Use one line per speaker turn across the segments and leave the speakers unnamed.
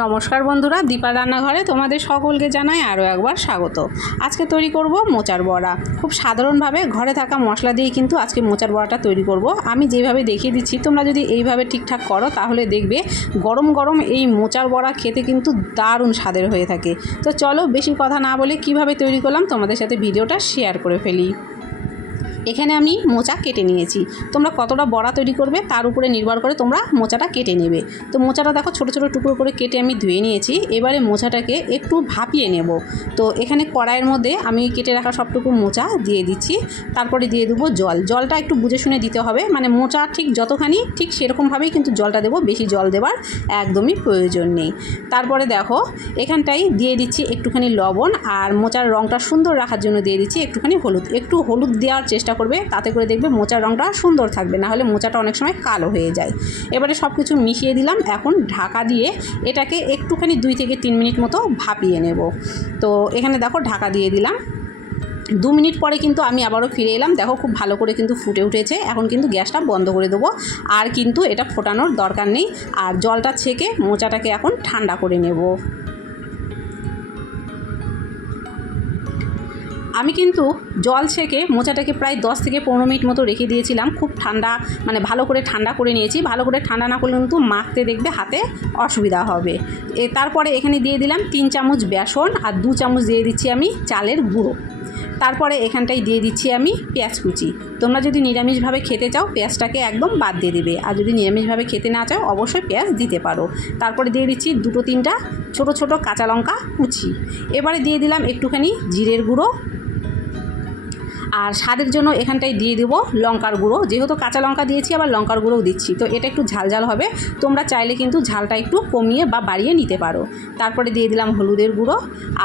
নমস্কার বন্ধুরা, দীপা রান্নাঘরে তোমাদের সকলকে জানাই আরও একবার স্বাগত। আজকে তৈরি করব মোচার বড়া। খুব সাধারণভাবে ঘরে থাকা মশলা দিয়ে কিন্তু আজকে মোচার বড়াটা তৈরি করব। আমি যেভাবে দেখিয়ে দিচ্ছি, তোমরা যদি এইভাবে ঠিকঠাক করো তাহলে দেখবে গরম গরম এই মোচার বড়া খেতে কিন্তু দারুণ স্বাদের হয়ে থাকে। তো চলো বেশি কথা না বলে কীভাবে তৈরি করলাম তোমাদের সাথে ভিডিওটা শেয়ার করে ফেলি। এখানে আমি মোচা কেটে নিয়েছি। তোমরা কতটা বড়া তৈরি করবে তার উপরে নির্ভর করে তোমরা মোচাটা কেটে নেবে। তো মোচাটা দেখো ছোটো ছোটো টুকরো করে কেটে আমি ধুয়ে নিয়েছি। এবারে মোচাটাকে একটু ভাপিয়ে নেব। তো এখানে কড়াইয়ের মধ্যে আমি কেটে রাখা সবটুকু মোচা দিয়ে দিচ্ছি। তারপরে দিয়ে দেবো জল। জলটা একটু বুঝে শুনে দিতে হবে। মানে মোচা ঠিক যতখানি ঠিক সেরকমভাবেই কিন্তু জলটা দেবো। বেশি জল দেওয়ার একদমই প্রয়োজন নেই। তারপরে দেখো এখানটাই দিয়ে দিচ্ছি একটুখানি লবণ। আর মোচার রঙটা সুন্দর রাখার জন্য দিয়ে দিচ্ছি একটুখানি হলুদ। একটু হলুদ দেওয়ার চেষ্টা করবে, তাতে করে দেখবে মোচার রঙটা সুন্দর থাকবে না হলে মোচাটা অনেক সময় কালো হয়ে যায়। এবারে সব কিছু মিশিয়ে দিলাম, এখন ঢাকা দিয়ে এটাকে একটুখানি দুই থেকে তিন মিনিট মতো ভাপিয়ে নেব। তো এখানে দেখো ঢাকা দিয়ে দিলাম। দু মিনিট পরে কিন্তু আমি আবারও ফিরে এলাম, দেখো খুব ভালো করে কিন্তু ফুটে উঠেছে, এখন কিন্তু গ্যাসটা বন্ধ করে দেবো। আর কিন্তু এটা ফোটানোর দরকার নেই, আর জলটা ছেঁকে মোচাটাকে এখন ঠান্ডা করে নেব। আমি কিন্তু জল ছেঁকে মোচাটাকে প্রায় দশ থেকে পনেরো মিনিট মতো রেখে দিয়েছিলাম। খুব ঠান্ডা মানে ভালো করে ঠান্ডা করে নিয়েছি। ভালো করে ঠান্ডা না করলে কিন্তু মাখতে দেখবে হাতে অসুবিধা হবে। এ, তারপরে এখানে দিয়ে দিলাম তিন চামচ বেসন আর দু চামচ দিয়ে দিচ্ছি আমি চালের গুঁড়ো। তারপরে এখানটায় দিয়ে দিচ্ছি আমি পেঁয়াজ কুচি। তোমরা যদি নিরামিষভাবে খেতে চাও, পেঁয়াজটাকে একদম বাদ দিয়ে দেবে। আর যদি নিরামিষভাবে খেতে না চাও, অবশ্যই পেঁয়াজ দিতে পারো। তারপরে দিয়ে দিচ্ছি দুটো তিনটা ছোট ছোট কাঁচা লঙ্কা কুচি। এবারে দিয়ে দিলাম একটুখানি জিরের গুঁড়ো আর স্বাদের জন্য এখানটায় দিয়ে দেবো লঙ্কার গুঁড়ো। যেহেতু কাঁচা লঙ্কা দিয়েছি, আবার লঙ্কার গুঁড়োও দিচ্ছি। তো এটা একটু ঝাল ঝাল হবে। তোমরা চাইলে কিন্তু ঝালটা একটু কমিয়ে বা বাড়িয়ে নিতে পারো। তারপরে দিয়ে দিলাম হলুদের গুঁড়ো।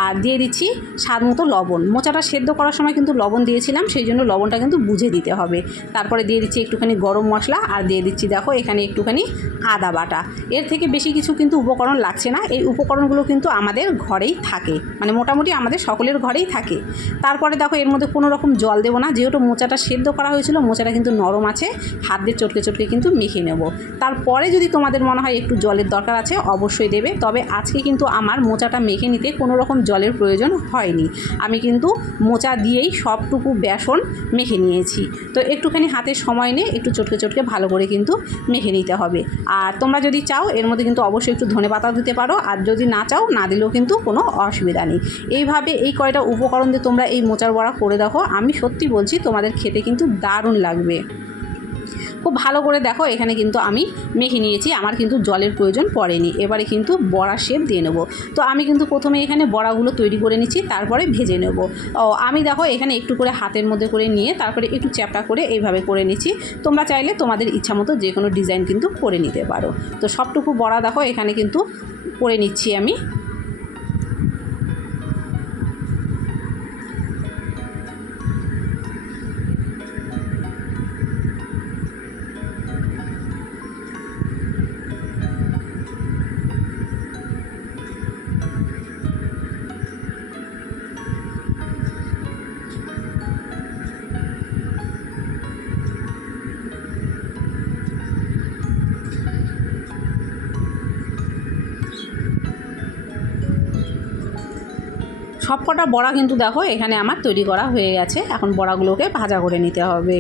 আর দিয়ে দিচ্ছি স্বাদ মতো লবণ। মোচাটা সেদ্ধ করার সময় কিন্তু লবণ দিয়েছিলাম, সেই জন্য লবণটা কিন্তু বুঝে দিতে হবে। তারপরে দিয়ে দিচ্ছি একটুখানি গরম মশলা। আর দিয়ে দিচ্ছি দেখো এখানে একটুখানি আদা বাটা। এর থেকে বেশি কিছু কিন্তু উপকরণ লাগছে না। এই উপকরণগুলো কিন্তু আমাদের ঘরেই থাকে। মানে মোটামুটি আমাদের সকলের ঘরেই থাকে। তারপরে দেখো এর মধ্যে কোনো রকম জল দেবো না, যেহেতু মোচাটা সেদ্ধ করা হয়েছিল, মোচাটা কিন্তু নরম আছে, হাত দিয়ে চটকে চটকে কিন্তু মেখে নেব। তারপরে যদি তোমাদের মনে হয় একটু জলের দরকার আছে, অবশ্যই দেবে, তবে আজকে কিন্তু আমার মোচাটা মেখে নিতে কোনো রকম জলের প্রয়োজন হয়নি। আমি কিন্তু মোচা দিয়েই সবটুকু বেসন মেখে নিয়েছি। তো একটুখানি হাতে সময় নিয়ে একটু চটকে চটকে ভালো করে কিন্তু মেখে নিতে হবে। আর তোমরা যদি চাও, এর মধ্যে কিন্তু অবশ্যই একটু ধনে পাতা দিতে পারো, আর যদি না চাও, না দিলেও কিন্তু কোনো অসুবিধা নেই। এইভাবে এই কয়টা উপকরণ দিয়ে তোমরা এই মোচার বড়া করে দেখো, আমি সত্যি বলছি, তোমাদের খেতে কিন্তু দারুণ লাগবে। খুব ভালো করে দেখো, এখানে কিন্তু আমি মেখে নিয়েছি, আমার কিন্তু জলের প্রয়োজন পড়েনি। এবারে কিন্তু বড়া শেপ দিয়ে নেব। তো আমি কিন্তু প্রথমে এখানে বড়াগুলো তৈরি করে নিচ্ছি, তারপরে ভেজে নেব। ও, আমি দেখো এখানে একটু করে হাতের মধ্যে করে নিয়ে তারপরে একটু চ্যাপটা করে এইভাবে করে নিচ্ছি। তোমরা চাইলে তোমাদের ইচ্ছা মতো যে কোনো ডিজাইন কিন্তু করে নিতে পারো। তো সবটুকু বড়া দেখো, এখানে কিন্তু করে নিচ্ছি আমি। সবকটা বড়া কিন্তু দেখো, এখানে আমার তৈরি করা হয়ে গেছে। এখন বড়াগুলোকে ভাজা করে নিতে হবে।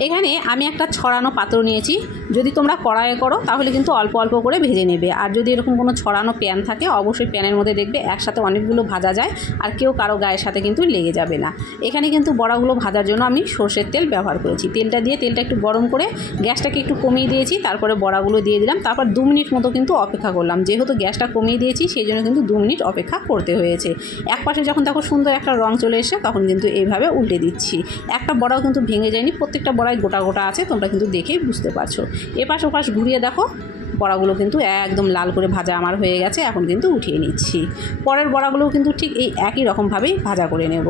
এখানে আমি একটা ছড়ানো পাত্র নিয়েছি। যদি তোমরা কড়াইয়ে করো, তাহলে কিন্তু অল্প অল্প করে ভেজে নেবে। আর যদি এরকম কোনো ছড়ানো প্যান থাকে, অবশ্যই প্যানের মধ্যে দেখবে একসাথে অনেকগুলো ভাজা যায় আর কেউ কারও গায়ের সাথে কিন্তু লেগে যাবে না। এখানে কিন্তু বড়াগুলো ভাজার জন্য আমি সর্ষের তেল ব্যবহার করেছি। তেলটা দিয়ে তেলটা একটু গরম করে গ্যাসটাকে একটু কমিয়ে দিয়েছি, তারপরে বড়াগুলো দিয়ে দিলাম। তারপর দু মিনিট মতো কিন্তু অপেক্ষা করলাম। যেহেতু গ্যাসটা কমিয়ে দিয়েছি, সেই জন্য কিন্তু দু মিনিট অপেক্ষা করতে হয়েছে। এক পাশে যখন দেখো সুন্দর একটা রং চলে এসে তখন কিন্তু এইভাবে উল্টে দিচ্ছি। একটা বড়াও কিন্তু ভেঙে যায়নি, প্রত্যেকটা বড়াই গোটা গোটা আছে, তোমরা কিন্তু দেখেই বুঝতে পারছ। এপাশ ওপাশ ঘুরিয়ে দেখো, বড়াগুলো কিন্তু একদম লাল করে ভাজা আমার হয়ে গেছে, এখন কিন্তু উঠিয়ে নিচ্ছি। পরের বড়াগুলোও কিন্তু ঠিক এই একই রকমভাবেই ভাজা করে নেব।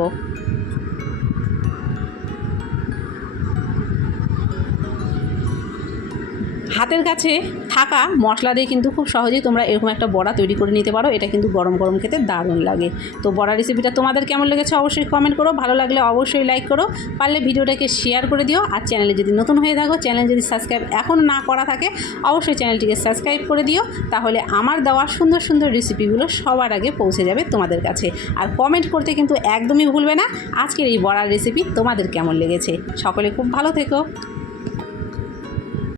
হাতের কাছে থাকা মশলা দিয়ে কিন্তু খুব সহজেই তোমরা এরকম একটা বড়া তৈরি করে নিতে পারো। এটা কিন্তু গরম গরম খেতে দারুণ লাগে। তো বড়া রেসিপিটা তোমাদের কেমন লেগেছে অবশ্যই কমেন্ট করো। ভালো লাগলে অবশ্যই লাইক করো। পারলে ভিডিওটাকে শেয়ার করে দিও। আর চ্যানেলে যদি নতুন হয়ে থাকো চ্যানেল যদি সাবস্ক্রাইব এখন না করা থাকে, অবশ্যই চ্যানেলটিকে সাবস্ক্রাইব করে দিও। তাহলে আমার দেওয়া সুন্দর সুন্দর রেসিপিগুলো সবার আগে পৌঁছে যাবে তোমাদের কাছে। আর কমেন্ট করতে কিন্তু একদমই ভুলবে না। আজকের এই বড়ার রেসিপি তোমাদের কেমন লেগেছে? সকলে খুব ভালো থেকো।